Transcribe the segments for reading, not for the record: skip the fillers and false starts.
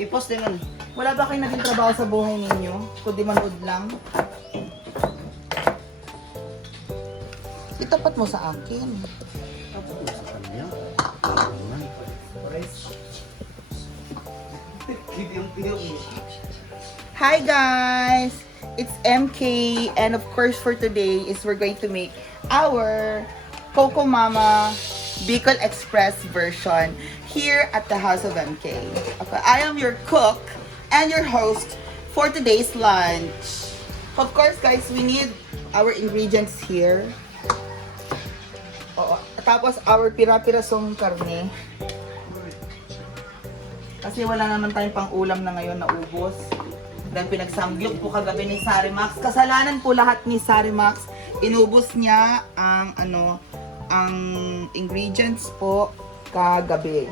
I-post din man. Wala ba kayo naging trabaho sa buhay ninyo? Kundi manood lang? Itapat mo sa akin. Sa kanya. Hi guys! It's MK and of course for today is we're going to make our Coco Mama Bicol Express version here at the house of MK. Okay, I am your cook and your host for today's lunch. Of course guys, we need our ingredients here. Oo. Tapos our pira-pirasong karne. Kasi wala naman tayong pang-ulam na ngayon na ubos. Then pinagsamgyup po kagabi ni Sarimax. Kasalanan po lahat ni Sarimax. Inubos niya ang ang ingredients po kagabi.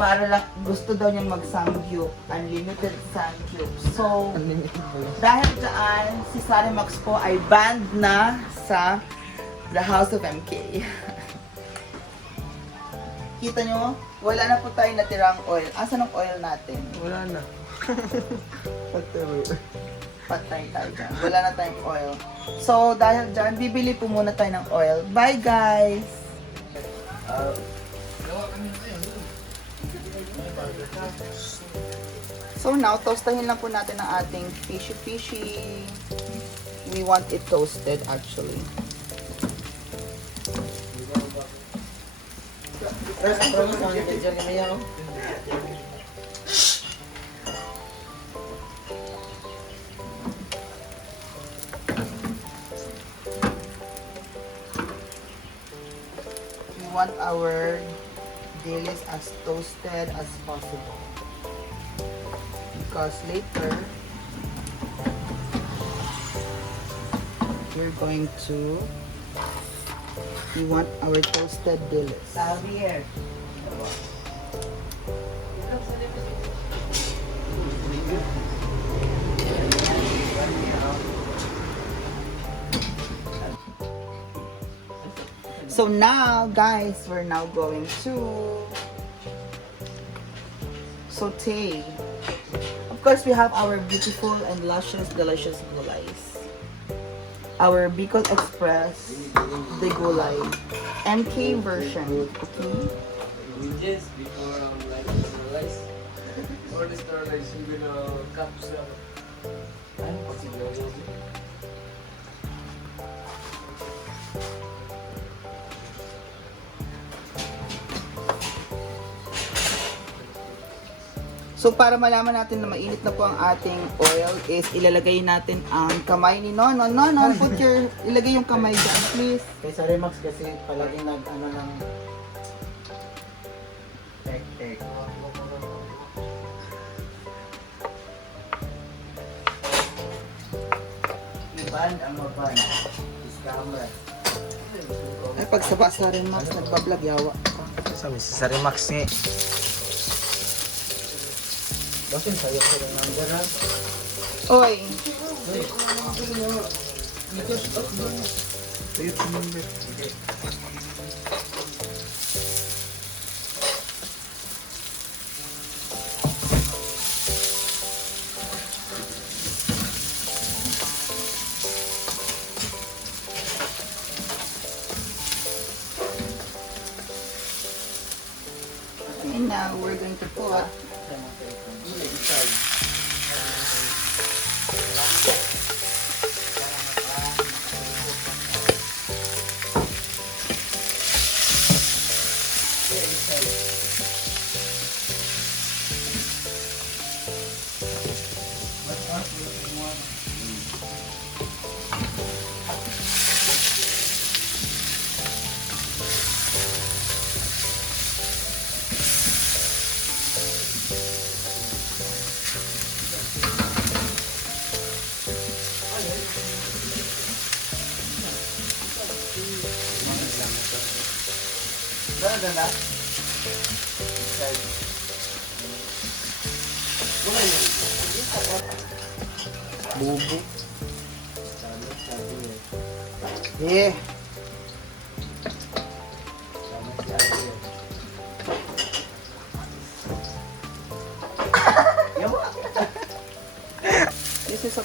Para lang gusto daw niyang mag-samgyup, unlimited samgyup. So, dahil dyan, si Sarimax po ay banned na sa the House of MK. Kita nyo, wala na po tayong natirang oil. Asan ang oil natin? Wala na. Patay tayo dyan. Wala na tayong oil. So, dahil dyan, bibili po muna tayo ng oil. Bye, guys! So, now, toastahin lang po natin ang ating fishy. We want it toasted, actually. We want our dilis as toasted as possible. Because later, we're going to, we want our toasted dilis. Javier. So now, guys, we're now going to saute. Of course, we have our beautiful and luscious, delicious gulays. Our Bicol Express, the gulay, MK version. Okay. Just before like sterilize or the sterilize with a capsule. Ano kasi gawin? So para malaman natin na mainit na po ang ating oil is ilalagay natin ang kamay ni Nonon. Nonon, ilagay yung kamay dyan, please. Kay Sarimax kasi palaging nag-ano ng tek-tek. Iban ang maban. Scammer. Ay, pag sa rin, Max, nagpa-vlog, yawa. Sabi si Sarimax ni. Bakit sa'yo ko rin ang garas? Oy, and now we're going to put Ganda. Bubo. yeah.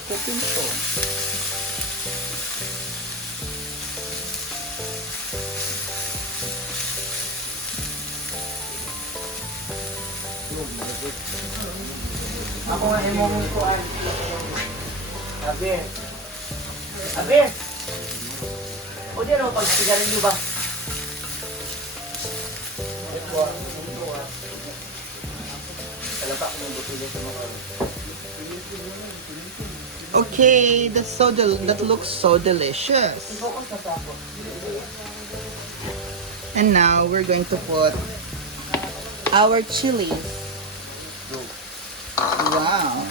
Pipin ko. Ako nga imumukuan. Abi. Abi. O di ano, pagsigarilyo ba? Okay, that looks so delicious. Focus na sa ako. And now we're going to put our chilies. Wow.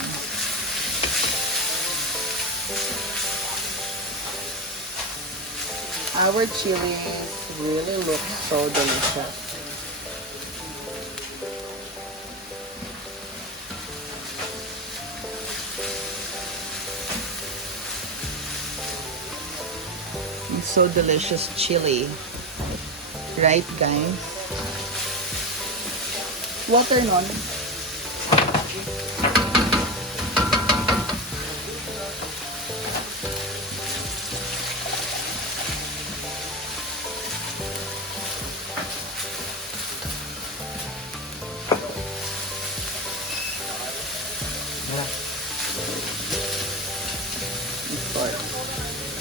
Our chilies really look so delicious. It's so delicious chili. Right, guys? Water nun.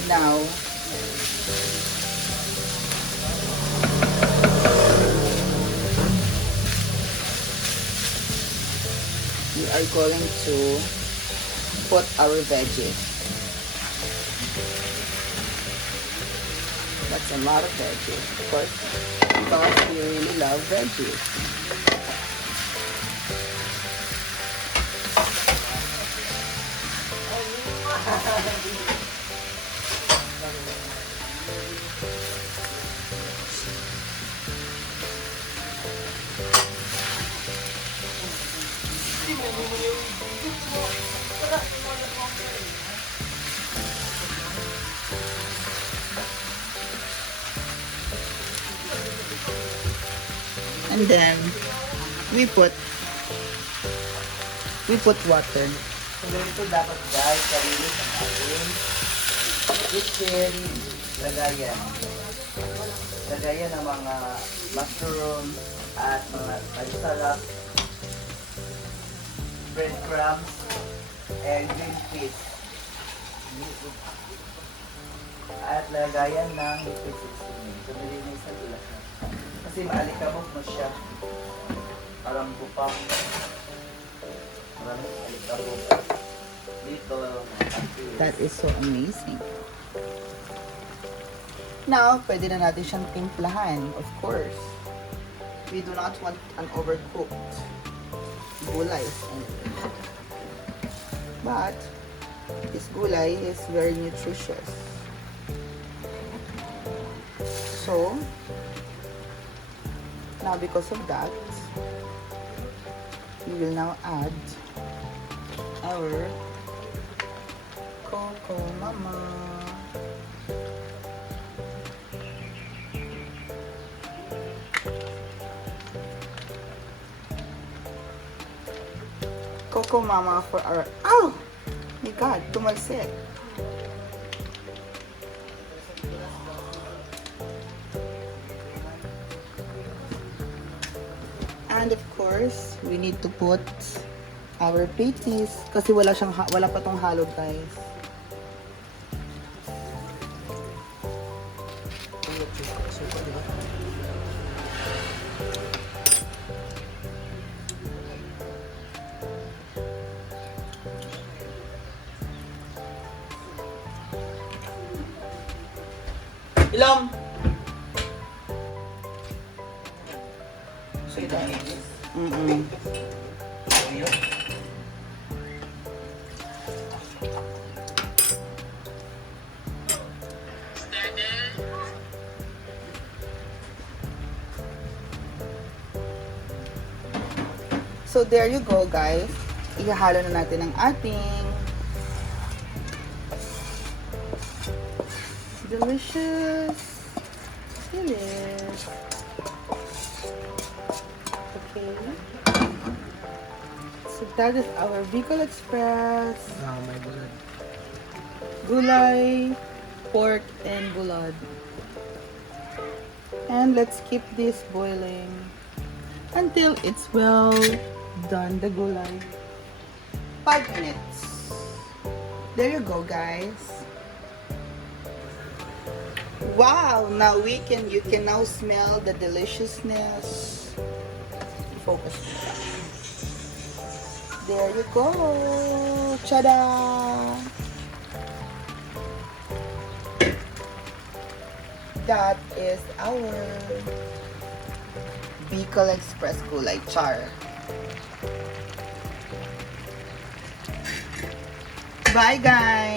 Now, we are going to put our veggies. That's a lot of veggies, of course, because we really love veggies. And then we put water. So ganito dapat guys, sarili ang ating kitchen lagayan. Lagayan ng mga mushroom at mga salad, breadcrumbs, and green peas. At lagayan ng liquid seasoning. So nilinisan ko lahat. Kasi maalikabok mo siya. Parang bupang. Maraming alikabok. Dito. That is so amazing. Now, pwede na natin siyang timplahan, of course. We do not want an overcooked gulay. But, this gulay is very nutritious. So, now because of that, we will now add our Coco Mama. Coco Mama for our... Oh! My God, tumalsik. And of course, we need to put our patties kasi wala pa tong halo, guys. Ilom! So ito ang So there you go, guys. Ihahalo na natin ang ating delicious chili. Okay. So that is our Bicol Express Ah, my God. gulay, pork, and bulad. And let's keep this boiling until it's well done, the gulay. 5 minutes. There you go, guys. Wow, now you can now smell the deliciousness. Focus. There you go. Ta-da! That is our Bicol Express Gulay Char. Bye, guys!